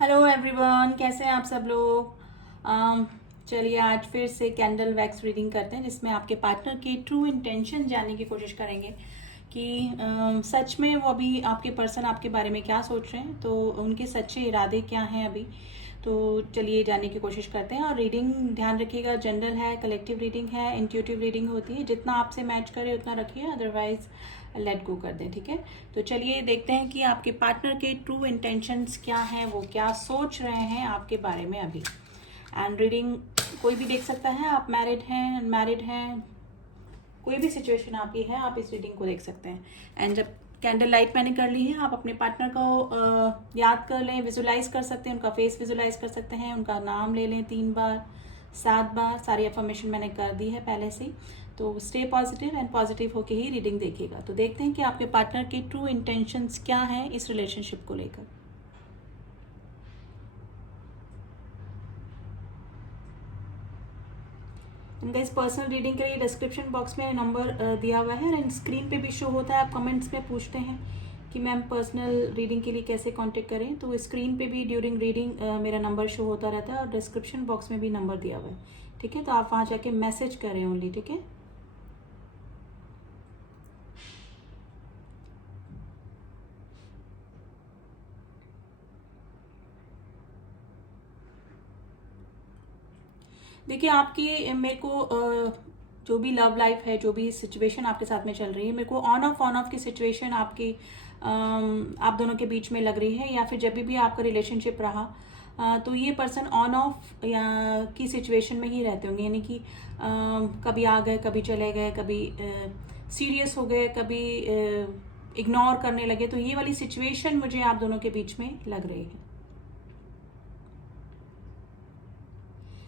Hello everyone, कैसे हैं आप सब लोग। चलिए आज फिर से कैंडल वैक्स रीडिंग करते हैं जिसमें आपके पार्टनर की ट्रू इंटेंशन जानने की कोशिश करेंगे कि सच में वो अभी आपके पर्सन आपके बारे में क्या सोच रहे हैं, तो उनके सच्चे इरादे क्या हैं अभी। तो चलिए जानने की कोशिश करते हैं। और रीडिंग ध्यान रखिएगा, जनरल है, कलेक्टिव रीडिंग है, इंट्यूटिव रीडिंग होती है, जितना आपसे मैच करे उतना रखिए, अदरवाइज लेट गो कर दें। ठीक है, तो चलिए देखते हैं कि आपके पार्टनर के ट्रू इंटेंशंस क्या हैं, वो क्या सोच रहे हैं आपके बारे में अभी। एंड रीडिंग कोई भी देख सकता है, आप मैरिड हैं, अनमैरिड हैं, कोई भी सिचुएशन आपकी है, आप इस रीडिंग को देख सकते हैं। एंड जब कैंडल लाइट मैंने कर ली है, आप अपने पार्टनर को याद कर लें, विजुलाइज कर सकते हैं, उनका फेस विजुलाइज कर सकते हैं, उनका नाम ले लें 3 बार 7 बार। सारी इन्फॉर्मेशन मैंने कर दी है पहले से। तो स्टे पॉजिटिव एंड पॉजिटिव होके ही रीडिंग देखिएगा। तो देखते हैं कि आपके पार्टनर की ट्रू इंटेंशंस क्या हैं इस रिलेशनशिप को लेकर। इनका इस पर्सनल रीडिंग के लिए डिस्क्रिप्शन बॉक्स में नंबर दिया हुआ है एंड स्क्रीन पे भी शो होता है। आप कमेंट्स में पूछते हैं कि मैम पर्सनल रीडिंग के लिए कैसे कांटेक्ट करें, तो स्क्रीन पे भी ड्यूरिंग रीडिंग मेरा नंबर शो होता रहता है और डिस्क्रिप्शन बॉक्स में भी नंबर दिया हुआ है। ठीक है, तो आप वहाँ जाके मैसेज करें ओनली। ठीक है, देखिए आपकी मेरे को जो भी लव लाइफ है, जो भी सिचुएशन आपके साथ में चल रही है, मेरे को ऑन ऑफ की सिचुएशन आपकी आप दोनों के बीच में लग रही है, या फिर जब भी आपका रिलेशनशिप रहा तो ये पर्सन ऑन ऑफ की सिचुएशन में ही रहते होंगे। यानी कि कभी आ गए, कभी चले गए, कभी सीरियस हो गए, कभी इग्नोर करने लगे। तो ये वाली सिचुएशन मुझे आप दोनों के बीच में लग रही है।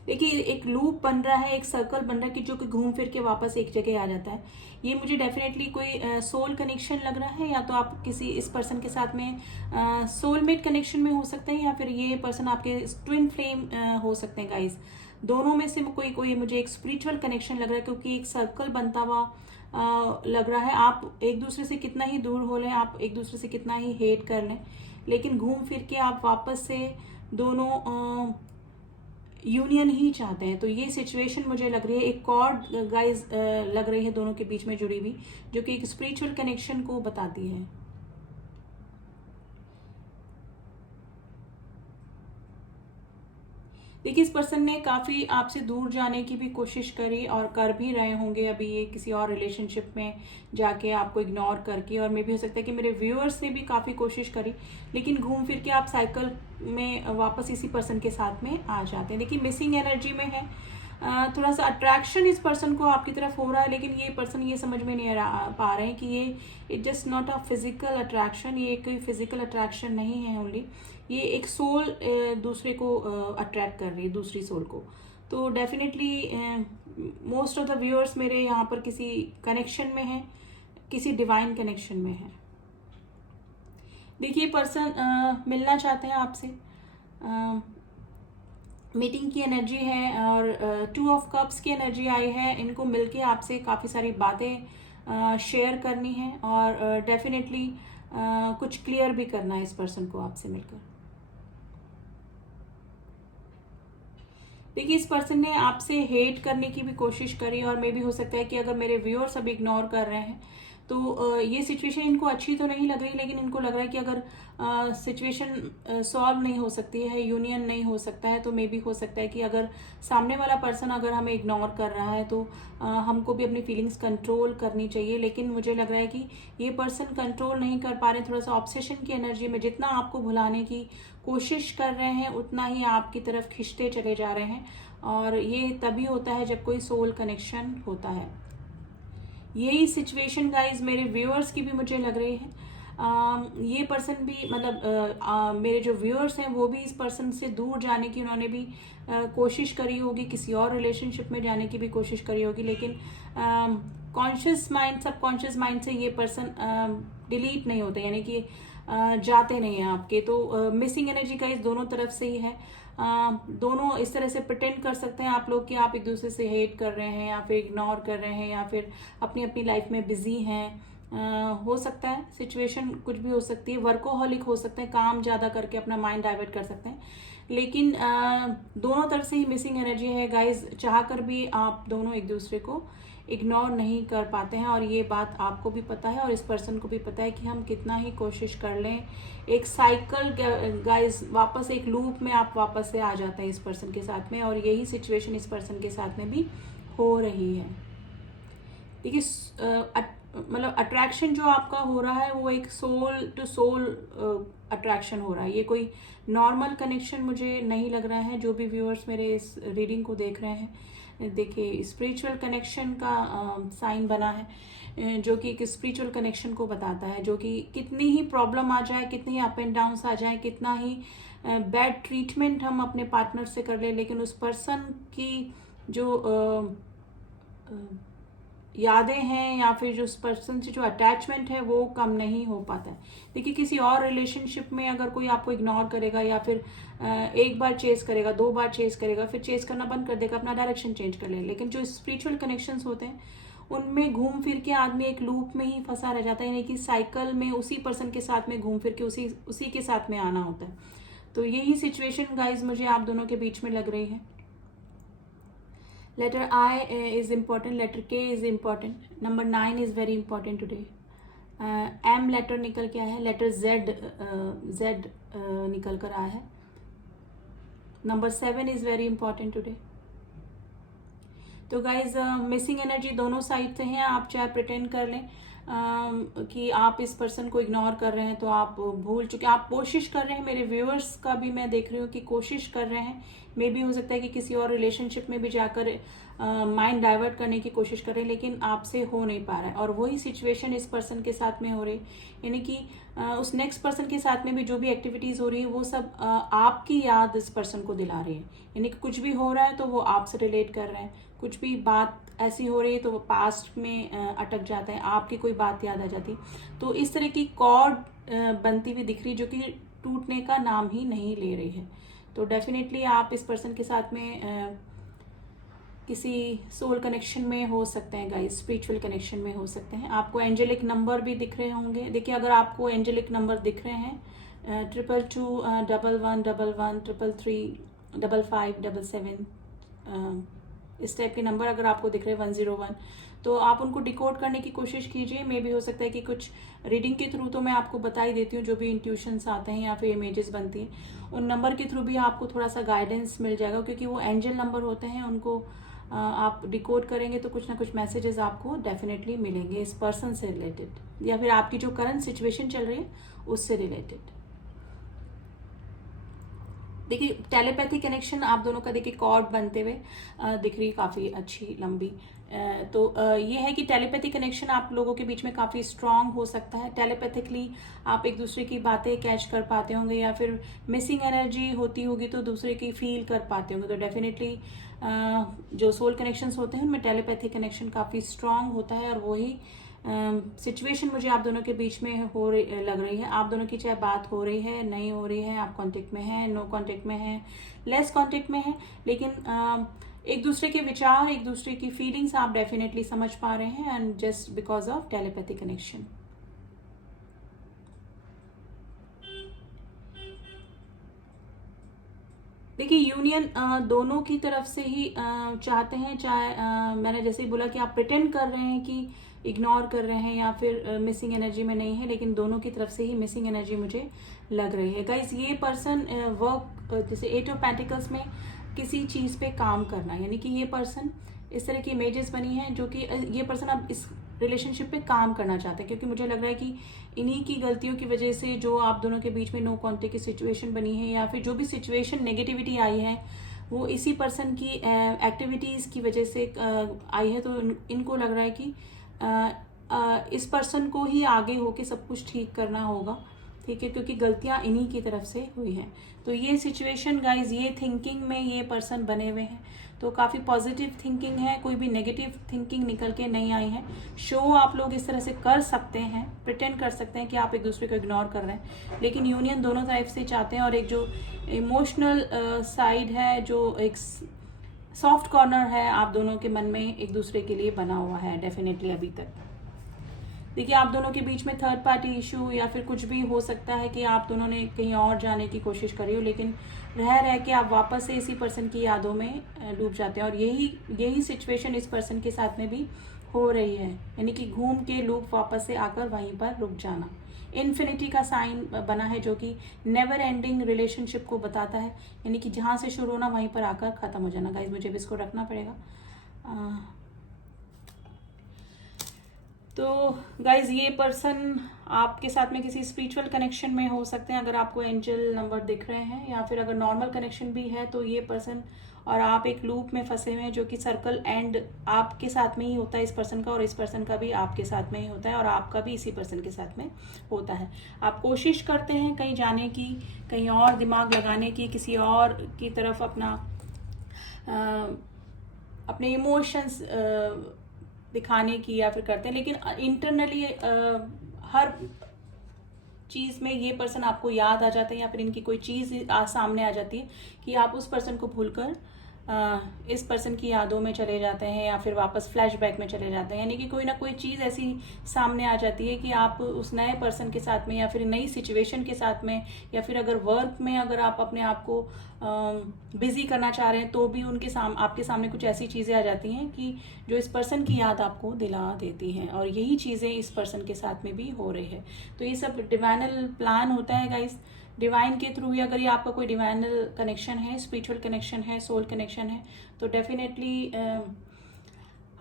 देखिए एक लूप बन रहा है, एक सर्कल बन रहा है कि जो कि घूम फिर के वापस एक जगह आ जाता है। ये मुझे डेफिनेटली कोई सोल कनेक्शन लग रहा है, या तो आप किसी इस पर्सन के साथ में सोलमेट कनेक्शन में हो सकते हैं, या फिर ये पर्सन आपके ट्विन फ्लेम हो सकते हैं गाइस। दोनों में से कोई कोई मुझे एक स्पिरिचुअल कनेक्शन लग रहा है, क्योंकि एक सर्कल बनता हुआ लग रहा है। आप एक दूसरे से कितना ही दूर हो लें, आप एक दूसरे से कितना ही हेट कर लें, लेकिन घूम फिर के आप वापस से दोनों यूनियन ही चाहते हैं। तो ये सिचुएशन मुझे लग रही है, एक कॉर्ड गाइज लग रही है दोनों के बीच में जुड़ी हुई, जो कि एक स्पिरिचुअल कनेक्शन को बताती है। देखिए इस पर्सन ने काफ़ी आपसे दूर जाने की भी कोशिश करी और कर भी रहे होंगे अभी, ये किसी और रिलेशनशिप में जाके आपको इग्नोर करके। और मे भी हो सकता है कि मेरे व्यूअर्स ने भी काफ़ी कोशिश करी, लेकिन घूम फिर के आप साइकिल में वापस इसी पर्सन के साथ में आ जाते हैं। देखिए मिसिंग एनर्जी में है, थोड़ा सा अट्रैक्शन इस पर्सन को आपकी तरफ हो रहा है, लेकिन ये पर्सन ये समझ में नहीं पा रहे हैं कि ये it just not a physical attraction, ये कोई फिजिकल अट्रैक्शन नहीं है ओनली, ये एक सोल दूसरे को अट्रैक्ट कर रही है, दूसरी सोल को। तो definitely most of the viewers मेरे यहाँ पर किसी कनेक्शन में है, किसी डिवाइन कनेक्शन में है। देखिए पर्सन मिलना चाहते हैं आपसे, मीटिंग की एनर्जी है, और 2 ऑफ कप्स की एनर्जी आई है। इनको मिलके आपसे काफ़ी सारी बातें शेयर करनी है, और डेफिनेटली कुछ क्लियर भी करना है इस पर्सन को आपसे मिलकर। देखिए इस पर्सन ने आपसे हेट करने की भी कोशिश करी, और मे भी हो सकता है कि अगर मेरे व्यूअर्स अब इग्नोर कर रहे हैं तो ये सिचुएशन इनको अच्छी तो नहीं लग रही, लेकिन इनको लग रहा है कि अगर सिचुएशन सॉल्व नहीं हो सकती है, यूनियन नहीं हो सकता है, तो मे भी हो सकता है कि अगर सामने वाला पर्सन अगर हमें इग्नोर कर रहा है तो हमको भी अपनी फीलिंग्स कंट्रोल करनी चाहिए। लेकिन मुझे लग रहा है कि ये पर्सन कंट्रोल नहीं कर पा रहे, थोड़ा सा ऑब्सेशन की एनर्जी में जितना आपको भुलाने की कोशिश कर रहे हैं उतना ही आपकी तरफ खिंचते चले जा रहे हैं। और ये तभी होता है जब कोई सोल कनेक्शन होता है। यही सिचुएशन गाइज मेरे व्यूअर्स की भी मुझे लग रही है। ये पर्सन भी मतलब मेरे जो व्यूअर्स हैं वो भी इस पर्सन से दूर जाने की उन्होंने भी कोशिश करी होगी, किसी और रिलेशनशिप में जाने की भी कोशिश करी होगी, लेकिन कॉन्शियस माइंड, सबकॉन्शियस माइंड से ये पर्सन डिलीट नहीं होते, यानी कि जाते नहीं हैं आपके। तो मिसिंग एनर्जी का इस दोनों तरफ से ही है। दोनों इस तरह से प्रिटेंड कर सकते हैं आप लोग कि आप एक दूसरे से हेट कर रहे हैं, या फिर इग्नोर कर रहे हैं, या फिर अपनी अपनी लाइफ में बिजी हैं, हो सकता है सिचुएशन कुछ भी हो सकती है, वर्कोहॉलिक हो सकते हैं, काम ज़्यादा करके अपना माइंड डाइवर्ट कर सकते हैं, लेकिन दोनों तरफ से ही मिसिंग एनर्जी है गाइज। चाह कर भी आप दोनों एक दूसरे को इग्नोर नहीं कर पाते हैं, और ये बात आपको भी पता है और इस पर्सन को भी पता है कि हम कितना ही कोशिश कर लें, एक साइकिल गाइज, वापस एक लूप में आप वापस से आ जाते हैं इस पर्सन के साथ में, और यही सिचुएशन इस पर्सन के साथ में भी हो रही है। देखिए मतलब अट्रैक्शन जो आपका हो रहा है वो एक सोल टू सोल अट्रैक्शन हो रहा है, ये कोई नॉर्मल कनेक्शन मुझे नहीं लग रहा है। जो भी व्यूअर्स मेरे इस रीडिंग को देख रहे हैं, देखिए स्पिरिचुअल कनेक्शन का साइन बना है, जो कि एक स्पिरिचुअल कनेक्शन को बताता है, जो कि कितनी ही प्रॉब्लम आ जाए, कितनी ही अप एंड डाउन्स आ जाए, कितना ही बैड ट्रीटमेंट हम अपने पार्टनर से कर ले, लेकिन उस पर्सन की जो यादें हैं या फिर जो उस पर्सन से जो अटैचमेंट है वो कम नहीं हो पाता है। देखिए किसी और रिलेशनशिप में अगर कोई आपको इग्नोर करेगा या फिर एक बार चेस करेगा, 2 बार चेस करेगा, फिर चेस करना बंद कर देगा, अपना डायरेक्शन चेंज कर ले, लेकिन जो स्पिरिचुअल कनेक्शंस होते हैं उनमें घूम फिर के आदमी एक लूप में ही फंसा रह जाता है, यानी कि साइकिल में उसी पर्सन के साथ में घूम फिर के उसी के साथ में आना होता है। तो यही सिचुएशन गाइज मुझे आप दोनों के बीच में लग रही है। Letter I is important, letter K is important, number 9 is very important today. M letter निकल के आया है, letter Z निकल कर आया है, number 7 is very important today. तो गाइज मिसिंग एनर्जी दोनों साइड से हैं। आप चाहे प्रिटेंड कर लें कि आप इस पर्सन को इग्नोर कर रहे हैं, तो आप भूल चुके, आप कोशिश कर रहे हैं। मेरे व्यूअर्स का भी मैं देख रही हूँ कि कोशिश कर रहे हैं, मे भी हो सकता है कि किसी और रिलेशनशिप में भी जाकर माइंड डाइवर्ट करने की कोशिश कर रहे हैं, लेकिन आपसे हो नहीं पा रहा है। और वही सिचुएशन इस पर्सन के साथ में हो रही है, यानी कि उस नेक्स्ट पर्सन के साथ में भी जो भी एक्टिविटीज हो रही है वो सब आपकी याद इस पर्सन को दिला रही है, यानी कि कुछ भी हो रहा है तो वो आपसे रिलेट कर रहे हैं, कुछ भी बात ऐसी हो रही है तो वो पास्ट में अटक जाता है, आपकी कोई बात याद आ जाती, तो इस तरह की कॉर्ड बनती हुई दिख रही जो कि टूटने का नाम ही नहीं ले रही है। तो डेफिनेटली आप इस पर्सन के साथ में किसी सोल कनेक्शन में हो सकते हैं गाइस, स्पिरिचुअल कनेक्शन में हो सकते हैं। आपको एंजेलिक नंबर भी दिख रहे होंगे। देखिए अगर आपको एंजेलिक नंबर दिख रहे हैं 222 11 11 333 55 77 इस टाइप के नंबर अगर आपको दिख रहे हैं 101, तो आप उनको डिकोड करने की कोशिश कीजिए। मे भी हो सकता है कि कुछ रीडिंग के थ्रू तो मैं आपको बता ही देती हूँ, जो भी इंट्यूशंस आते हैं या फिर इमेजेस बनती हैं उन नंबर के थ्रू भी आपको थोड़ा सा गाइडेंस मिल जाएगा, क्योंकि वो एंजल नंबर होते हैं, उनको आप डिकोड करेंगे तो कुछ ना कुछ मैसेजेस आपको डेफिनेटली मिलेंगे इस पर्सन से रिलेटेड या फिर आपकी जो करंट सिचुएशन चल रही है उससे रिलेटेड। देखिए टेलीपैथी कनेक्शन आप दोनों का देखिए कॉर्ड बनते हुए दिख रही, काफ़ी अच्छी लंबी। तो ये है कि टेलीपैथी कनेक्शन आप लोगों के बीच में काफ़ी स्ट्रांग हो सकता है। टेलीपैथिकली आप एक दूसरे की बातें कैच कर पाते होंगे या फिर मिसिंग एनर्जी होती होगी तो दूसरे की फील कर पाते होंगे। तो डेफिनेटली जो सोल कनेक्शंस होते हैं उनमें टेलीपैथी कनेक्शन काफ़ी स्ट्रांग होता है, और वही सिचुएशन मुझे आप दोनों के बीच में लग रही है। आप दोनों की चाहे बात हो रही है, नहीं हो रही है, आप कांटेक्ट में हैं, नो कांटेक्ट में हैं, लेस कांटेक्ट में हैं, लेकिन एक दूसरे के विचार, एक दूसरे की फीलिंग्स आप डेफिनेटली समझ पा रहे हैं, and just because of telepathy connection. देखिए यूनियन दोनों की तरफ से ही चाहते हैं, चाहे मैंने जैसे ही बोला कि आप प्रिटेंड कर रहे हैं कि इग्नोर कर रहे हैं या फिर मिसिंग एनर्जी में नहीं है, लेकिन दोनों की तरफ से ही मिसिंग एनर्जी मुझे लग रही है। गाइस ये पर्सन वर्क, जैसे 8 ऑफ पेंटिकल्स में किसी चीज़ पे काम करना, यानी कि ये पर्सन, इस तरह की इमेजेस बनी हैं जो कि ये पर्सन अब इस रिलेशनशिप पे काम करना चाहते हैं, क्योंकि मुझे लग रहा है कि इन्हीं की गलतियों की वजह से जो आप दोनों के बीच में नो कॉन्टेक्ट की सिचुएशन बनी है या फिर जो भी सिचुएशन नेगेटिविटी आई है वो इसी पर्सन की एक्टिविटीज़ की वजह से आई है। तो इनको लग रहा है कि इस पर्सन को ही आगे होके सब कुछ ठीक करना होगा, ठीक है, क्योंकि गलतियां इन्हीं की तरफ से हुई हैं। तो ये सिचुएशन गाइज, ये थिंकिंग में ये पर्सन बने हुए हैं, तो काफ़ी पॉजिटिव थिंकिंग है, कोई भी नेगेटिव थिंकिंग निकल के नहीं आई है। शो आप लोग इस तरह से कर सकते हैं, प्रिटेंड कर सकते हैं कि आप एक दूसरे को इग्नोर कर रहे हैं, लेकिन यूनियन दोनों तरफ से चाहते हैं, और एक जो इमोशनल साइड है, जो एक सॉफ्ट कॉर्नर है आप दोनों के मन में एक दूसरे के लिए बना हुआ है डेफिनेटली अभी तक। देखिए आप दोनों के बीच में थर्ड पार्टी इशू या फिर कुछ भी हो सकता है कि आप दोनों ने कहीं और जाने की कोशिश करी हो, लेकिन रह के आप वापस से इसी पर्सन की यादों में डूब जाते हैं। और यही सिचुएशन इस पर्सन के साथ में भी हो रही है, यानी कि घूम के लूप वापस से आकर वहीं पर रुक जाना। इन्फिनिटी का साइन बना है जो कि नेवर एंडिंग रिलेशनशिप को बताता है, यानी कि जहाँ से शुरू होना वहीं पर आकर ख़त्म हो जाना। गाइज मुझे भी इसको रखना पड़ेगा। तो गाइज ये पर्सन आपके साथ में किसी स्पिरिचुअल कनेक्शन में हो सकते हैं, अगर आपको एंजल नंबर दिख रहे हैं, या फिर अगर नॉर्मल कनेक्शन भी है तो ये पर्सन और आप एक लूप में फंसे हुए हैं जो कि सर्कल एंड आपके साथ में ही होता है इस पर्सन का, और इस पर्सन का भी आपके साथ में ही होता है, और आपका भी इसी पर्सन के साथ में होता है। आप कोशिश करते हैं कहीं जाने की, कहीं और दिमाग लगाने की, किसी और की तरफ अपने इमोशंस दिखाने की या फिर करते हैं, लेकिन इंटरनली हर चीज़ में ये पर्सन आपको याद आ जाते हैं, या फिर इनकी कोई चीज़ सामने आ जाती है कि आप उस पर्सन को भूलकर इस पर्सन की यादों में चले जाते हैं, या फिर वापस फ्लैशबैक में चले जाते हैं। यानी कि कोई ना कोई चीज़ ऐसी सामने आ जाती है कि आप उस नए पर्सन के साथ में, या फिर नई सिचुएशन के साथ में, या फिर अगर वर्क में अगर आप अपने आप को बिजी करना चाह रहे हैं तो भी आपके सामने कुछ ऐसी चीज़ें आ जाती हैं कि जो इस पर्सन की याद आपको दिला देती हैं, और यही चीज़ें इस पर्सन के साथ में भी हो रही है। तो ये सब डिवाइनल प्लान होता है गाइस, डिवाइन के थ्रू ही। अगर ये आपका कोई डिवाइनल कनेक्शन है, स्पिरिचुअल कनेक्शन है, सोल कनेक्शन है, तो डेफिनेटली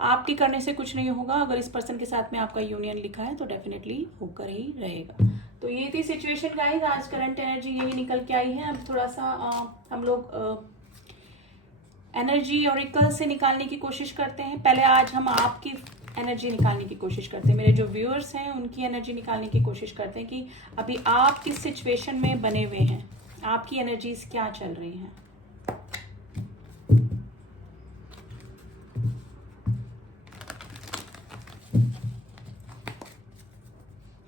आपके करने से कुछ नहीं होगा। अगर इस पर्सन के साथ में आपका यूनियन लिखा है तो डेफिनेटली होकर ही रहेगा। तो ये थी सिचुएशन गाइस, आज करंट एनर्जी यही निकल के आई है। अब थोड़ा सा हम लोग एनर्जी ऑरेकल से निकालने की कोशिश करते हैं। पहले आज हम आपकी एनर्जी निकालने की कोशिश करते हैं, मेरे जो व्यूअर्स हैं उनकी एनर्जी निकालने की कोशिश करते हैं कि अभी आप किस सिचुएशन में बने हुए हैं, आपकी एनर्जीज क्या चल रही हैं।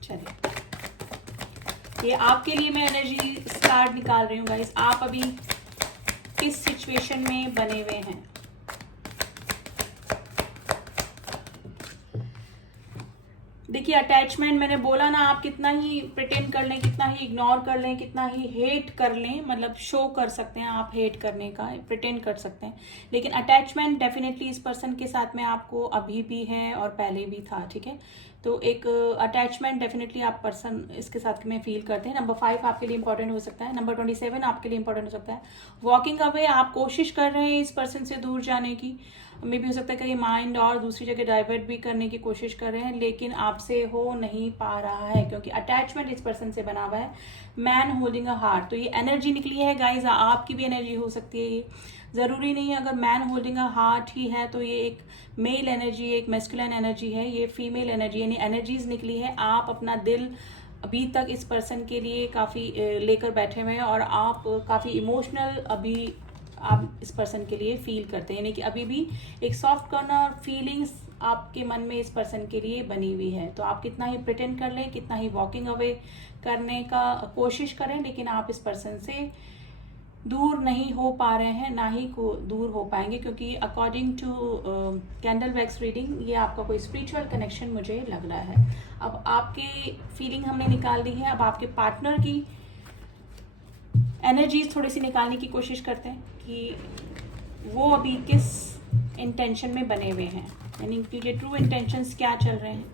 चलिए, ये आपके लिए मैं एनर्जी कार्ड निकाल रही हूँ गाइस। आप अभी किस सिचुएशन में बने हुए हैं। देखिए अटैचमेंट, मैंने बोला ना, आप कितना ही प्रिटेंड कर लें, कितना ही इग्नोर कर लें, कितना ही हेट कर लें, मतलब शो कर सकते हैं आप हेट करने का, प्रिटेंड कर सकते हैं, लेकिन अटैचमेंट डेफिनेटली इस पर्सन के साथ में आपको अभी भी है और पहले भी था। ठीक है, तो एक अटैचमेंट डेफिनेटली आप पर्सन इसके साथ में फील करते हैं। नंबर 5 आपके लिए इंपॉर्टेंट हो सकता है, नंबर 27 आपके लिए इंपॉर्टेंट हो सकता है। वॉकिंग अवे, आप कोशिश कर रहे हैं इस पर्सन से दूर जाने की, मे भी हो सकता है कि माइंड और दूसरी जगह डाइवर्ट भी करने की कोशिश कर रहे हैं, लेकिन आपसे हो नहीं पा रहा है क्योंकि अटैचमेंट इस पर्सन से बना हुआ है। मैन होल्डिंग अ हार्ट, तो ये एनर्जी निकली है गाइज, आपकी भी एनर्जी हो सकती है। ये जरूरी नहीं है अगर मैन होल्डिंग अ हार्ट ही है तो ये एक मेल एनर्जी, एक मैस्कुलिन एनर्जी है, ये फीमेल एनर्जी, यानी एनर्जीज निकली है। आप अपना दिल अभी तक इस पर्सन के लिए काफ़ी लेकर बैठे हुए हैं, और आप काफ़ी इमोशनल अभी आप इस पर्सन के लिए फील करते हैं, यानी कि अभी भी एक सॉफ्ट कॉर्नर फीलिंग्स आपके मन में इस पर्सन के लिए बनी हुई है। तो आप कितना ही प्रिटेंड कर लें, कितना ही वॉकिंग अवे करने का कोशिश करें, लेकिन आप इस पर्सन से दूर नहीं हो पा रहे हैं, ना ही को दूर हो पाएंगे, क्योंकि according to candle wax reading ये आपका कोई स्पिरिचुअल कनेक्शन मुझे लग रहा है। अब आपकी फीलिंग हमने निकाल दी है, अब आपके पार्टनर की एनर्जीज थोड़ी सी निकालने की कोशिश करते हैं कि वो अभी किस इंटेंशन में बने हुए हैं, यानी उनके ट्रू इंटेंशंस क्या चल रहे हैं।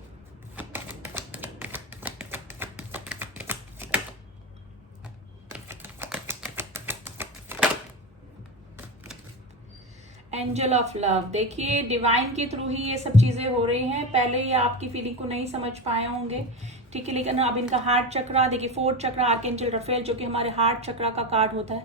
एंजल ऑफ लव, देखिए डिवाइन के थ्रू ही ये सब चीजें हो रही हैं। पहले ये आपकी फीलिंग को नहीं समझ पाए होंगे, ठीक है, लेकिन अब इनका हार्ट चक्रा, देखिए 4th चक्रा आर्कएंजल रफेल जो कि हमारे हार्ट चक्रा का कार्ड होता है,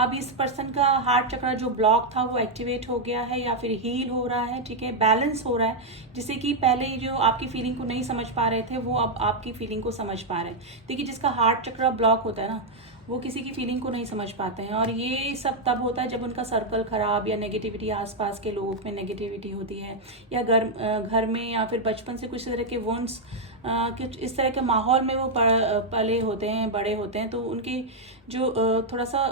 अब इस पर्सन का हार्ट चक्रा जो ब्लॉक था वो एक्टिवेट हो गया है या फिर हील हो रहा है, ठीक है, बैलेंस हो रहा है, जिससे कि पहले जो आपकी फीलिंग को नहीं समझ पा रहे थे वो अब आपकी फीलिंग को समझ पा रहे हैं। देखिए जिसका हार्ट चक्रा ब्लॉक होता है ना, वो किसी की फीलिंग को नहीं समझ पाते हैं, और ये सब तब होता है जब उनका सर्कल खराब या नेगेटिविटी, आसपास के लोगों में नेगेटिविटी होती है, या घर में या फिर बचपन से कुछ तरह के वुंड्स, कुछ इस तरह के माहौल में वो पले होते हैं, बड़े होते हैं, तो उनके जो थोड़ा सा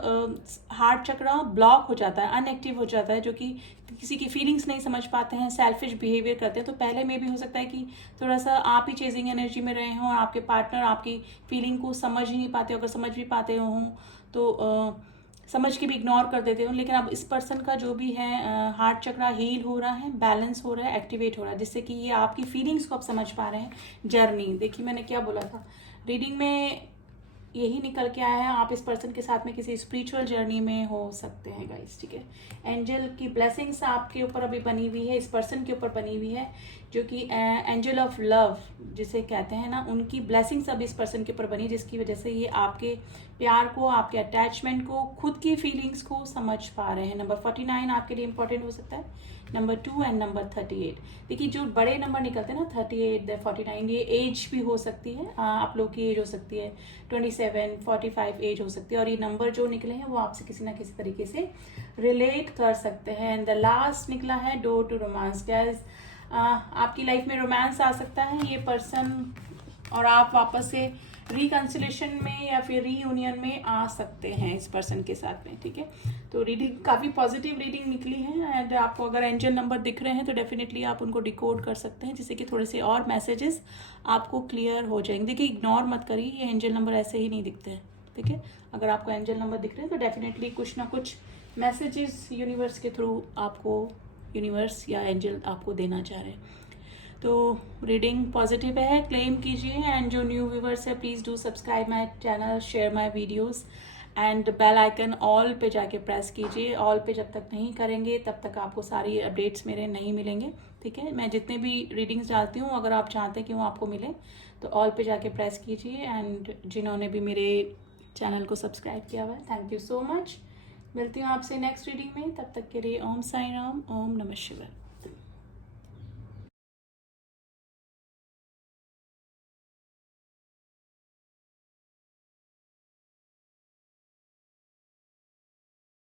हार्ट चक्रा ब्लॉक हो जाता है, अनएक्टिव हो जाता है, जो कि किसी की फीलिंग्स नहीं समझ पाते हैं, सेल्फिश बिहेवियर करते हैं। तो पहले में भी हो सकता है कि थोड़ा सा आप ही चेजिंग एनर्जी में रहे हों और आपके पार्टनर आपकी फीलिंग को समझ ही नहीं पाते, अगर समझ भी पाते हों तो समझ के भी इग्नोर कर देते हो। लेकिन अब इस पर्सन का जो भी है हार्ट चक्रा हील हो रहा है, बैलेंस हो रहा है, एक्टिवेट हो रहा है, जिससे कि ये आपकी फीलिंग्स को आप समझ पा रहे हैं। जर्नी देखिए मैंने क्या बोला था, रीडिंग में यही निकल के आया है, आप इस पर्सन के साथ में किसी स्पिरिचुअल जर्नी में हो सकते हैं गाइस, ठीक है। एंजल की ब्लेसिंग्स आपके ऊपर अभी बनी हुई है, इस पर्सन के ऊपर बनी हुई है, जो कि एंजल ऑफ लव जिसे कहते हैं ना, उनकी ब्लेसिंग्स अभी इस पर्सन के ऊपर बनी, जिसकी वजह से ये आपके प्यार को, आपके अटैचमेंट को, खुद की फीलिंग्स को समझ पा रहे हैं। नंबर 49 आपके लिए इंपॉर्टेंट हो सकता है, नंबर 2 एंड नंबर 38। देखिए जो बड़े नंबर निकलते हैं ना, 38, 49, ये एज भी हो सकती है, आप लोग की एज हो सकती है 27, 45 एज हो सकती है, और ये नंबर जो निकले हैं वो आपसे किसी ना किसी तरीके से रिलेट कर सकते हैं। एंड द लास्ट निकला है डोर टू रोमांस। गाइस आपकी लाइफ में रोमांस आ सकता है, ये पर्सन और आप वापस से रिकंसिलेशन में या फिर रीयूनियन में आ सकते हैं इस पर्सन के साथ में, ठीक है। तो रीडिंग काफ़ी पॉजिटिव रीडिंग निकली है, एंड आपको अगर एंजल नंबर दिख रहे हैं तो डेफिनेटली आप उनको डिकोड कर सकते हैं, जिससे कि थोड़े से और मैसेजेस आपको क्लियर हो जाएंगे। देखिए इग्नोर मत करिए, ये एंजल नंबर ऐसे ही नहीं दिखते हैं, ठीक है। अगर आपको एंजल नंबर दिख रहे हैं तो डेफिनेटली कुछ ना कुछ मैसेजेस यूनिवर्स के थ्रू आपको यूनिवर्स या एंजल आपको देना चाह रहे हैं। तो रीडिंग पॉजिटिव है, क्लेम कीजिए। एंड जो न्यू व्यूवर्स है please do subscribe my channel, share my videos and bell icon all पे जाके प्रेस कीजिए। ऑल पे जब तक नहीं करेंगे तब तक आपको सारी अपडेट्स मेरे नहीं मिलेंगे, ठीक है। मैं जितने भी रीडिंग्स डालती हूँ, अगर आप चाहते हैं कि वो आपको मिले तो ऑल पे जाके प्रेस कीजिए। एंड जिन्होंने भी मेरे चैनल को सब्सक्राइब किया हुआ है, थैंक यू सो मच। मिलती हूँ आपसे नेक्स्ट रीडिंग में, तब तक के लिए ओम साई राम, ओम नमः शिवाय।